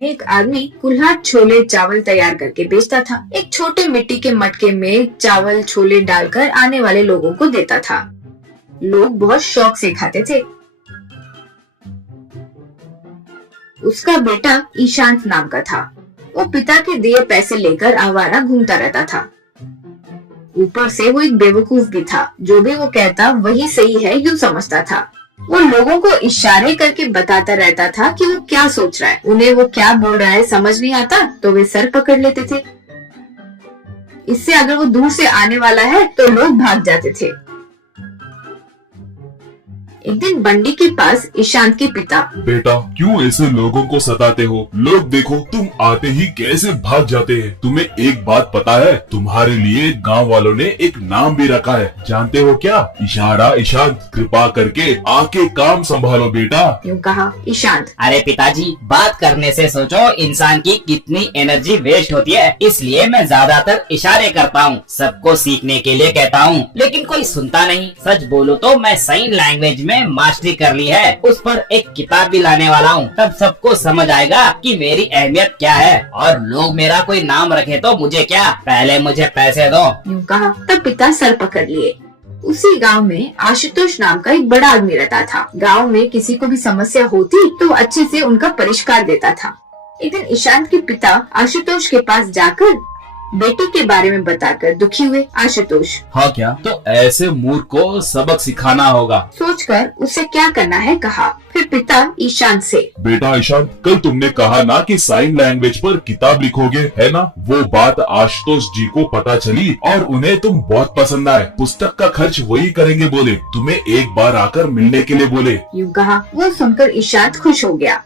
एक आदमी कुल्हाड़ छोले चावल तैयार करके बेचता था। एक छोटे मिट्टी के मटके में चावल छोले डालकर आने वाले लोगों को देता था। लोग बहुत शौक से खाते थे। उसका बेटा ईशांत नाम का था। वो पिता के दिए पैसे लेकर आवारा घूमता रहता था। ऊपर से वो एक बेवकूफ भी था। जो भी वो कहता वही सही है यूँ समझता था। वो लोगों को इशारे करके बताता रहता था कि वो क्या सोच रहा है। उन्हें वो क्या बोल रहा है समझ नहीं आता तो वे सर पकड़ लेते थे। इससे अगर वो दूर से आने वाला है तो लोग भाग जाते थे। एक दिन बंडी के पास ईशांत के पिता, बेटा क्यों ऐसे लोगों को सताते हो? लोग देखो तुम आते ही कैसे भाग जाते हैं। तुम्हें एक बात पता है, तुम्हारे लिए गांव वालों ने एक नाम भी रखा है, जानते हो क्या? इशारा ईशांत। कृपा करके आके काम संभालो बेटा। यूँ कहा ईशांत। अरे पिताजी, बात करने से सोचो इंसान की कितनी एनर्जी वेस्ट होती है, इसलिए मैं ज्यादातर इशारे करता हूँ। सबको सीखने के लिए कहता हूँ, लेकिन कोई सुनता नहीं। सच बोलो तो मैं साइन लैंग्वेज में मास्टरी कर ली है। उस पर एक किताब भी लाने वाला हूँ, तब सबको समझ आएगा कि मेरी अहमियत क्या है। और लोग मेरा कोई नाम रखे तो मुझे क्या, पहले मुझे पैसे दो। यूँ कहा तब पिता सर पकड़ लिए। उसी गांव में आशुतोष नाम का एक बड़ा आदमी रहता था। गांव में किसी को भी समस्या होती तो अच्छे से उनका परिष्कार देता था। एक दिन ईशांत के पिता आशुतोष के पास जाकर बेटे के बारे में बताकर दुखी हुए। आशुतोष, हाँ क्या? तो ऐसे मूर्ख को सबक सिखाना होगा। सोचकर उसे क्या करना है कहा। फिर पिता ईशांत से, बेटा ईशांत, कल तुमने कहा ना कि साइन लैंग्वेज पर किताब लिखोगे, है ना? वो बात आशुतोष जी को पता चली और उन्हें तुम बहुत पसंद आए। पुस्तक का खर्च वही करेंगे बोले, तुम्हें एक बार आकर मिलने के लिए बोले। यूँ कहा। वो सुनकर ईशांत खुश हो गया।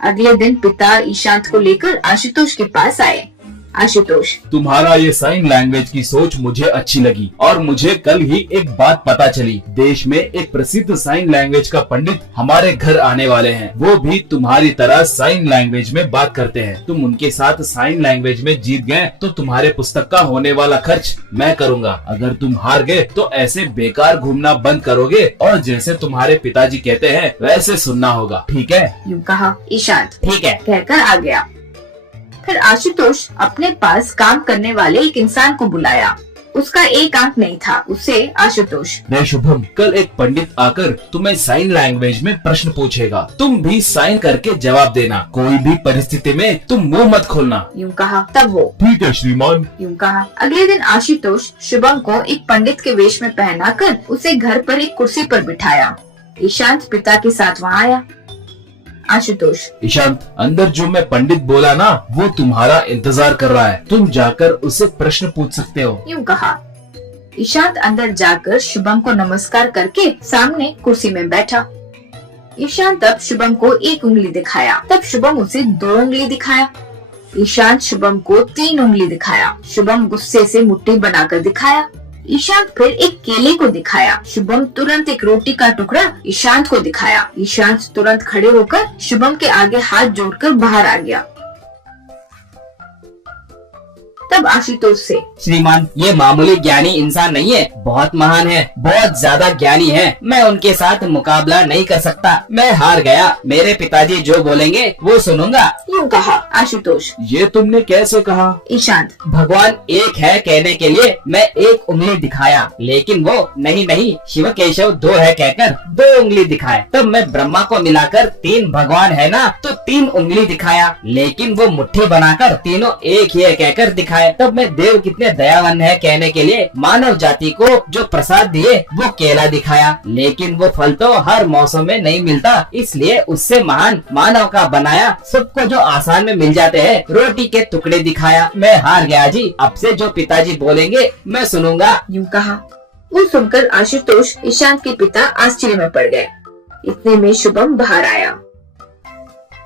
अगले दिन पिता ईशांत को लेकर आशुतोष के पास आए। आशुतोष, तुम्हारा ये साइन लैंग्वेज की सोच मुझे अच्छी लगी और मुझे कल ही एक बात पता चली। देश में एक प्रसिद्ध साइन लैंग्वेज का पंडित हमारे घर आने वाले हैं। वो भी तुम्हारी तरह साइन लैंग्वेज में बात करते हैं। तुम उनके साथ साइन लैंग्वेज में जीत गए तो तुम्हारे पुस्तक का होने वाला खर्च मैं करूँगा। अगर तुम हार गए तो ऐसे बेकार घूमना बंद करोगे और जैसे तुम्हारे पिताजी कहते हैं वैसे सुनना होगा, ठीक है? यूँ कहा ईशांत। ठीक है। कहकर आ गया। फिर आशुतोष अपने पास काम करने वाले एक इंसान को बुलाया। उसका एक आंख नहीं था। उससे आशुतोष, रे शुभम, कल एक पंडित आकर तुम्हें साइन लैंग्वेज में प्रश्न पूछेगा। तुम भी साइन करके जवाब देना। कोई भी परिस्थिति में तुम मुंह मत खोलना। यूँ कहा। तब वो, ठीक है श्रीमान। यूँ कहा। अगले दिन आशुतोष शुभम को एक पंडित के वेश में पहनाकर उसे घर पर एक कुर्सी पर बिठाया। ईशांत पिता के साथ वहाँ आया। आशुतोष, ईशांत, अंदर जो मैं पंडित बोला ना, वो तुम्हारा इंतजार कर रहा है। तुम जाकर उससे प्रश्न पूछ सकते हो। यूँ कहा। ईशांत अंदर जाकर शुभम को नमस्कार करके सामने कुर्सी में बैठा। ईशांत अब शुभम को एक उंगली दिखाया। तब शुभम उसे 2 उंगली दिखाया। ईशांत शुभम को 3 उंगली दिखाया। शुभम गुस्से से मुट्ठी बनाकर दिखाया। ईशांत फिर एक केले को दिखाया। शुभम तुरंत एक रोटी का टुकड़ा ईशांत को दिखाया। ईशांत तुरंत खड़े होकर शुभम के आगे हाथ जोड़कर बाहर आ गया। तब आशुतोष से, श्रीमान, ये मामूली ज्ञानी इंसान नहीं है, बहुत महान है, बहुत ज्यादा ज्ञानी है। मैं उनके साथ मुकाबला नहीं कर सकता। मैं हार गया। मेरे पिताजी जो बोलेंगे वो सुनूंगा। यूँ कहा। आशुतोष, ये तुमने कैसे कहा? ईशांत, भगवान एक है कहने के लिए मैं एक उंगली दिखाया, लेकिन वो नहीं नहीं शिव केशव 2 है कहकर 2 उंगली दिखाए। तब मैं ब्रह्मा को मिलाकर 3 भगवान है ना तो 3 उंगली दिखाया, लेकिन वो मुट्ठी बनाकर तीनों एक ही है कहकर दिखाए। तब मैं देव कितने दयावान है कहने के लिए मानव जाति को जो प्रसाद दिए वो केला दिखाया, लेकिन वो फल तो हर मौसम में नहीं मिलता, इसलिए उससे महान मानव का बनाया सबको जो आसान में मिल जाते हैं रोटी के टुकड़े दिखाया। मैं हार गया जी। अब से जो पिताजी बोलेंगे मैं सुनूंगा। यूँ कहा। वो सुनकर आशुतोष ईशांत के पिता आश्चर्य में पड़ गए। इतने में शुभम बाहर आया।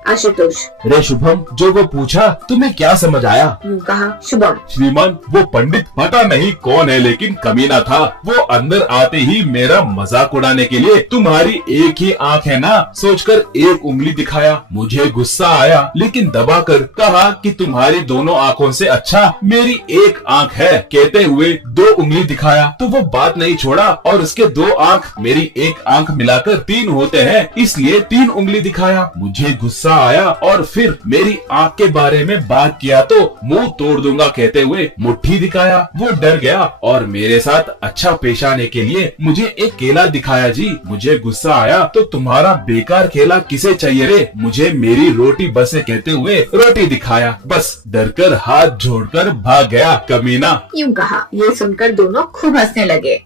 आशुतोष। रे शुभम, जो वो पूछा तुम्हें क्या समझ आया? यूं कहा शुभम। श्रीमान, वो पंडित पता नहीं कौन है लेकिन कमीना था। वो अंदर आते ही मेरा मजाक उड़ाने के लिए तुम्हारी एक ही आंख है ना सोचकर एक उंगली दिखाया। मुझे गुस्सा आया लेकिन दबाकर कहा कि तुम्हारी दोनों आंखों से अच्छा मेरी एक आंख है। कहते हुए 2 उंगली दिखाया तो वो बात नहीं छोड़ा और उसके 2 आंख मेरी एक आंख मिलाकर 3 होते हैं, इसलिए 3 उंगली दिखाया। मुझे गुस्सा आया और फिर मेरी आंख के बारे में बात किया तो मुंह तोड़ दूंगा कहते हुए मुट्ठी दिखाया। वो डर गया और मेरे साथ अच्छा पेश आने के लिए मुझे एक केला दिखाया जी। मुझे गुस्सा आया तो तुम्हारा बेकार केला किसे चाहिए रे, मुझे मेरी रोटी बस है कहते हुए रोटी दिखाया। बस डरकर हाथ जोड़कर भाग गया कमीना। यूं कहा। ये सुनकर दोनों खूब हंसने लगे।